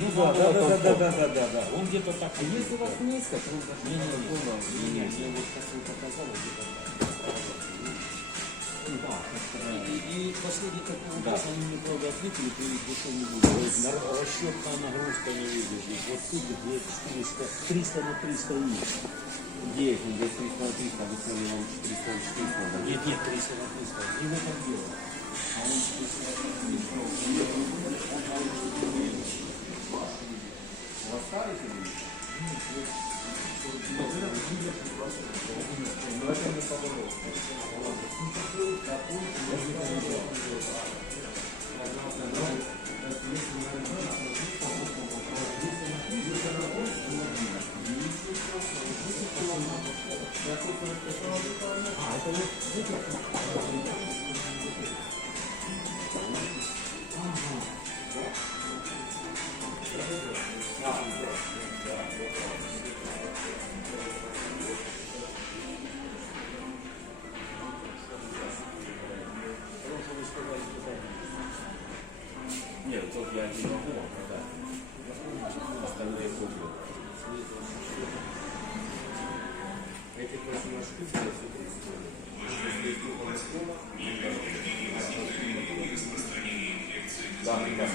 Ну да. Он где-то так. А если у вас низко, то Не, я вот как вы показали, где-то так. И последний такой вопрос, они мне, правда, ответили, то есть больше не буду. Расчетная нагрузка не видит. Вот тут где 400, 300 на 300 есть. где их? Здесь 300 на 300, а вы сказали, вам 400 на 400. Нет, 300 на 300. И в этом дело. А он 400 на 300. У вас старый телевизор? Но это не поворот. Нет, только я не могу вам продать. Остальные куплю. Эти 8 штук я все да, да.